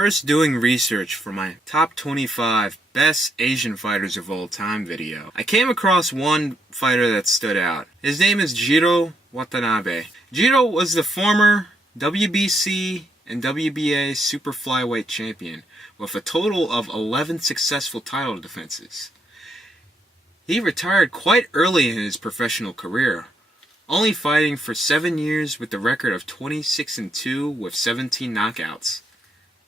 first doing research for my top 25 best Asian fighters of all time video, I came across one fighter that stood out. His name is Jiro Watanabe. Jiro was the former WBC and WBA super flyweight champion with a total of 11 successful title defenses. He retired quite early in his professional career, only fighting for 7 years with a record of 26-2 with 17 knockouts.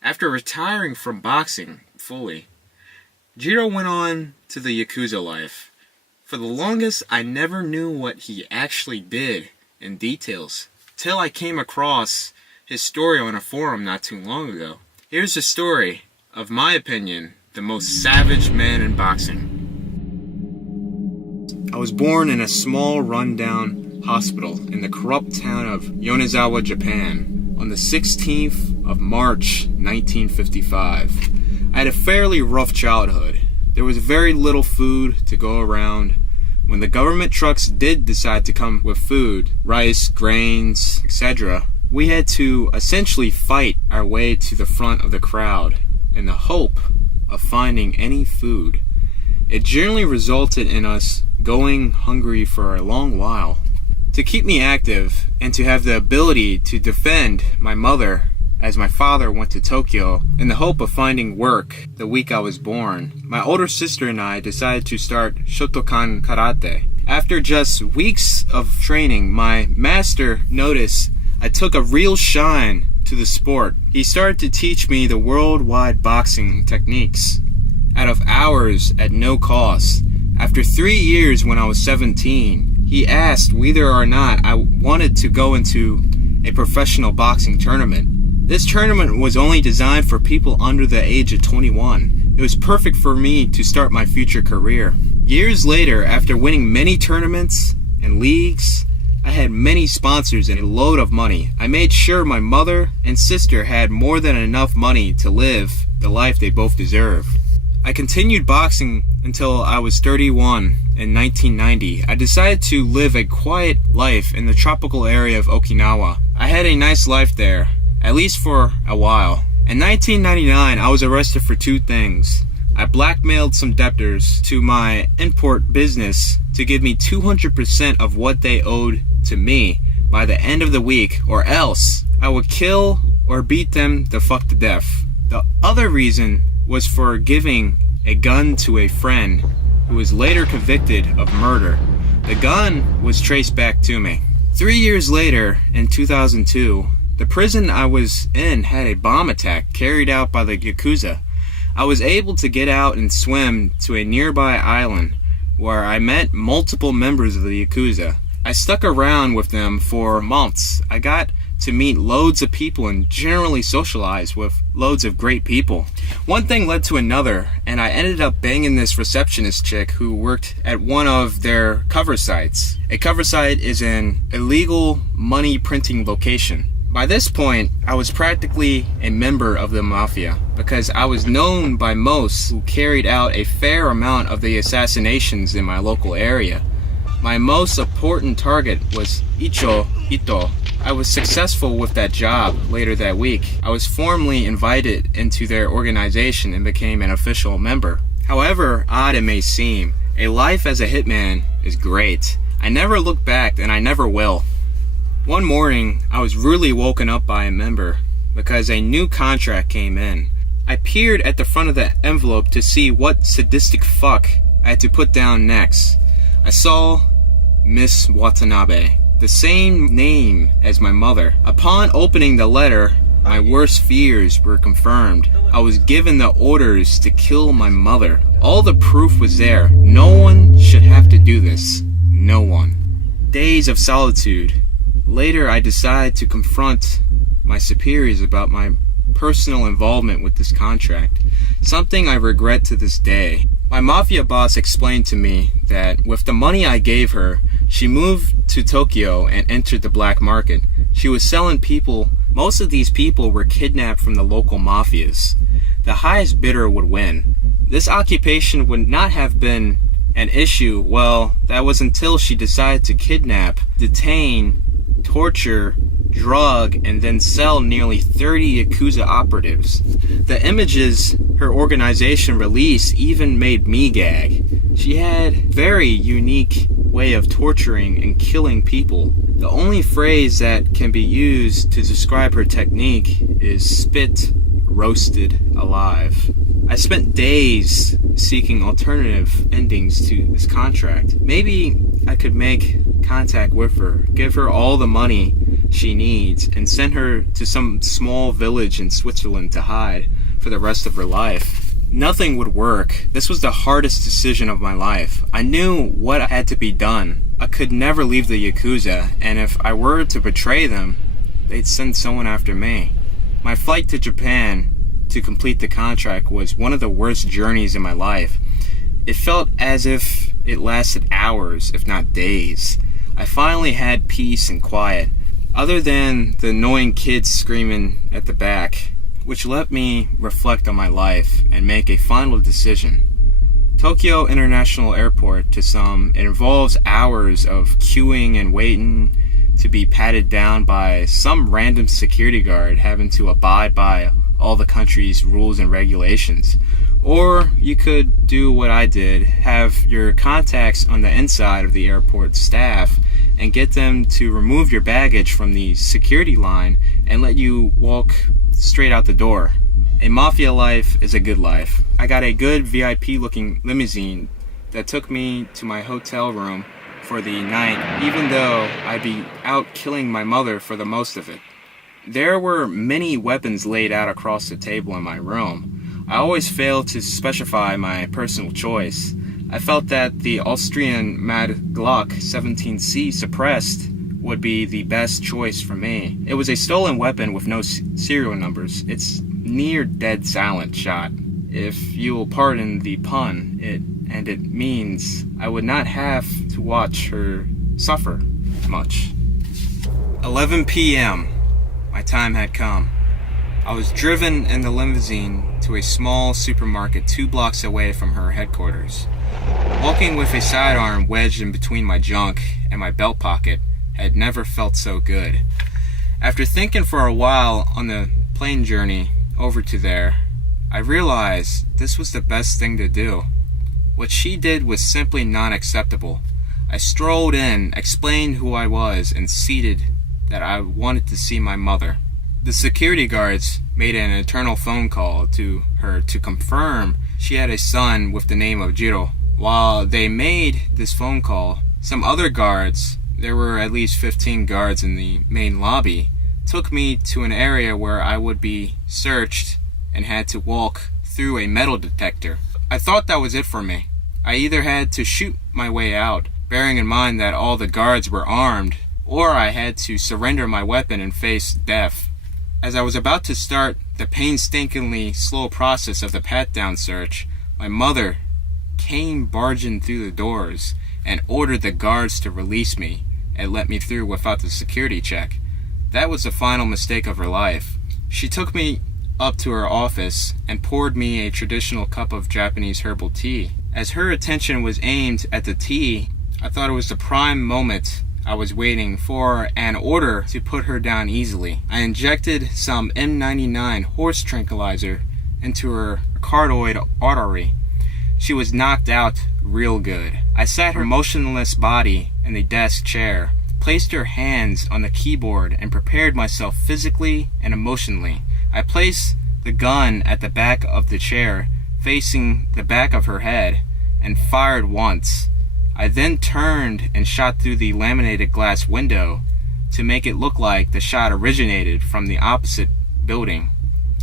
After retiring from boxing fully, Jiro went on to the Yakuza life. For the longest, I never knew what he actually did in details, till I came across his story on a forum not too long ago. Here's the story of my opinion, the most savage man in boxing. I was born in a small rundown hospital in the corrupt town of Yonezawa, Japan, on the 16th of March 1955. I had a fairly rough childhood. There was very little food to go around. When the government trucks did decide to come with food, rice, grains, etc., we had to essentially fight our way to the front of the crowd in the hope of finding any food. It generally resulted in us going hungry for a long while. To keep me active and to have the ability to defend my mother as my father went to Tokyo in the hope of finding work the week I was born, my older sister and I decided to start Shotokan Karate. After just weeks of training, my master noticed I took a real shine to the sport. He started to teach me the worldwide boxing techniques out of hours at no cost. After 3 years, when I was 17, he asked whether or not I wanted to go into a professional boxing tournament. This tournament was only designed for people under the age of 21. It was perfect for me to start my future career. Years later, after winning many tournaments and leagues, I had many sponsors and a load of money. I made sure my mother and sister had more than enough money to live the life they both deserve. I continued boxing until I was 31 in 1990. I decided to live a quiet life in the tropical area of Okinawa. I had a nice life there, at least for a while. In 1999, I was arrested for 2 things. I blackmailed some debtors to my import business to give me 200% of what they owed to me by the end of the week, or else I would kill or beat them the fuck to death. The other reason was for giving a gun to a friend who was later convicted of murder. The gun was traced back to me. 3 years later, in 2002, the prison I was in had a bomb attack carried out by the Yakuza. I was able to get out and swim to a nearby island where I met multiple members of the Yakuza. I stuck around with them for months. I got to meet loads of people and generally socialize with loads of great people. One thing led to another, and I ended up banging this receptionist chick who worked at one of their cover sites. A cover site is an illegal money printing location. By this point, I was practically a member of the mafia because I was known by most who carried out a fair amount of the assassinations in my local area. My most important target was Ito. I was successful with that job later that week. I was formally invited into their organization and became an official member. However odd it may seem, a life as a hitman is great. I never look back, and I never will. One morning, I was rudely woken up by a member because a new contract came in. I peered at the front of the envelope to see what sadistic fuck I had to put down next. I saw Miss Watanabe, the same name as my mother. Upon opening the letter, my worst fears were confirmed. I was given the orders to kill my mother. All the proof was there. No one should have to do this. No one. Days of solitude. Later, I decided to confront my superiors about my personal involvement with this contract, something I regret to this day. My mafia boss explained to me that with the money I gave her, she moved to Tokyo and entered the black market. She was selling people. Most of these people were kidnapped from the local mafias. The highest bidder would win. This occupation would not have been an issue, well, that was until she decided to kidnap, detain, torture, drug, and then sell nearly 30 Yakuza operatives. The images her organization released even made me gag. She had a very unique way of torturing and killing people. The only phrase that can be used to describe her technique is spit roasted alive. I spent days seeking alternative endings to this contract. Maybe I could make contact with her, give her all the money she needs, and send her to some small village in Switzerland to hide for the rest of her life. Nothing would work. This was the hardest decision of my life. I knew what had to be done. I could never leave the Yakuza, and if I were to betray them, they'd send someone after me. My flight to Japan to complete the contract was one of the worst journeys in my life. It felt as if it lasted hours, if not days. I finally had peace and quiet, other than the annoying kids screaming at the back, which let me reflect on my life and make a final decision. Tokyo International Airport, to some, it involves hours of queuing and waiting to be patted down by some random security guard having to abide by all the country's rules and regulations. Or you could do what I did, have your contacts on the inside of the airport staff and get them to remove your baggage from the security line and let you walk straight out the door. A mafia life is a good life. I got a good VIP looking limousine that took me to my hotel room for the night, even though I'd be out killing my mother for the most of it. There were many weapons laid out across the table in my room. I always failed to specify my personal choice. I felt that the Austrian Mad Glock 17C suppressed would be the best choice for me. It was a stolen weapon with no serial numbers. It's near dead silent shot, if you will pardon the pun, it means I would not have to watch her suffer much. 11 p.m. My time had come. I was driven in the limousine to a small supermarket 2 blocks away from her headquarters. Walking with a sidearm wedged in between my junk and my belt pocket had never felt so good. After thinking for a while on the plane journey over to there, I realized this was the best thing to do. What she did was simply not acceptable. I strolled in, explained who I was, and stated that I wanted to see my mother. The security guards made an internal phone call to her to confirm she had a son with the name of Jiro. While they made this phone call, some other guards, there were at least 15 guards in the main lobby, took me to an area where I would be searched and had to walk through a metal detector. I thought that was it for me. I either had to shoot my way out, bearing in mind that all the guards were armed, or I had to surrender my weapon and face death. As I was about to start the painstakingly slow process of the pat-down search, my mother came barging through the doors and ordered the guards to release me and let me through without the security check. That was the final mistake of her life. She took me up to her office and poured me a traditional cup of Japanese herbal tea. As her attention was aimed at the tea, I thought it was the prime moment I was waiting for an order to put her down easily. I injected some M99 horse tranquilizer into her carotid artery. She was knocked out real good. I sat her motionless body in the desk chair, placed her hands on the keyboard, and prepared myself physically and emotionally. I placed the gun at the back of the chair, facing the back of her head, and fired once. I then turned and shot through the laminated glass window to make it look like the shot originated from the opposite building.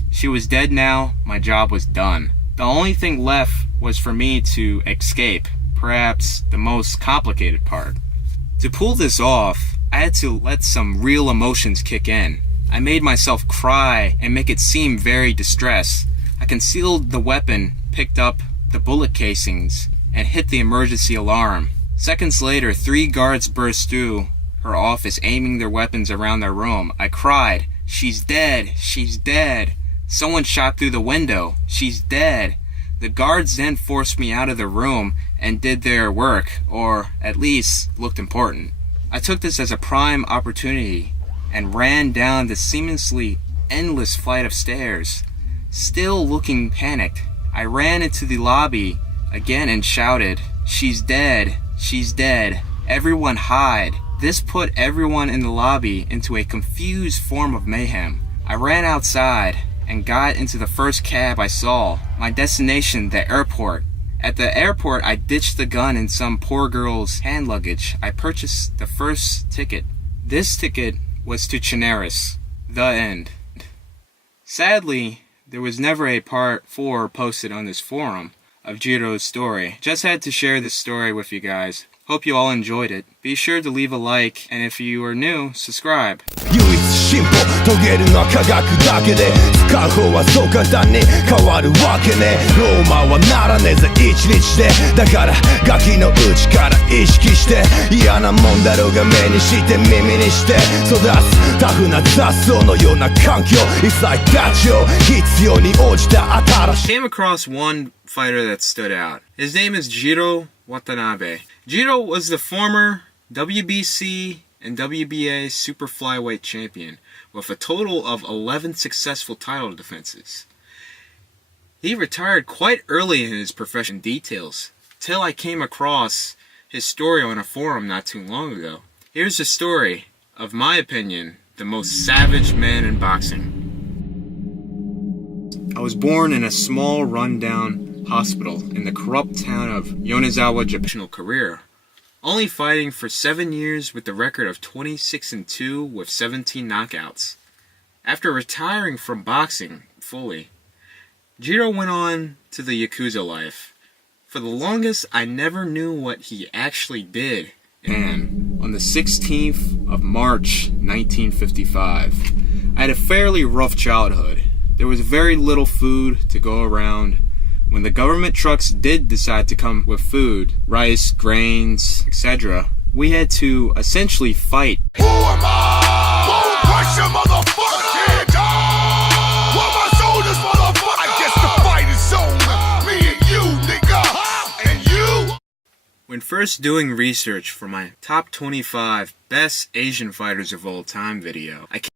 She was dead now. My job was done. The only thing left was for me to escape, perhaps the most complicated part. To pull this off, I had to let some real emotions kick in. I made myself cry and make it seem very distressed. I concealed the weapon, picked up the bullet casings, and hit the emergency alarm. Seconds later, 3 guards burst through her office, aiming their weapons around their room. I cried, "She's dead! She's dead! Someone shot through the window! She's dead!" The guards then forced me out of the room and did their work, or at least looked important. I took this as a prime opportunity and ran down the seemingly endless flight of stairs. Still looking panicked, I ran into the lobby again and shouted, "She's dead! She's dead! Everyone hide!" This put everyone in the lobby into a confused form of mayhem. I ran outside and got into the first cab I saw. My destination, the airport. At the airport, I ditched the gun in some poor girl's hand luggage. I purchased the first ticket. This ticket was to Chinaris. The end. Sadly, there was never a part 4 posted on this forum of Jiro's story. Just had to share this story with you guys. Hope you all enjoyed it. Be sure to leave a like, and if you are new, subscribe. 唯一進歩遂げるのは科学だけで使う方はそう簡単に変わるわけねローマはならねえぜ一日でだからガキのうちから意識して嫌なもんだろうが目にして耳にして育つタフな雑草のような環境一切立ちを必要に応じた新しい Came across one fighter that stood out. His name is Jiro Watanabe. Jiro was the former WBC and WBA super flyweight champion with a total of 11 successful title defenses. He retired quite early in his profession details, till I came across his story on a forum not too long ago. Here's the story of my opinion, the most savage man in boxing. I was born in a small rundown hospital in the corrupt town of Yonezawa, Japan. Career. Only fighting for 7 years with the record of 26-2 with 17 knockouts. After retiring from boxing fully, Jiro went on to the Yakuza life. For the longest, I never knew what he actually did. And on the 16th of March 1955, I had a fairly rough childhood. There was very little food to go around. When the government trucks did decide to come with food, rice, grains, etc., we had to essentially fight. Who am I? Push your motherfucker! What my shoulders, motherfucker? I guess the fight is on. Me and you, nigga. And you. When first doing research for my top 25 best Asian fighters of all time video, I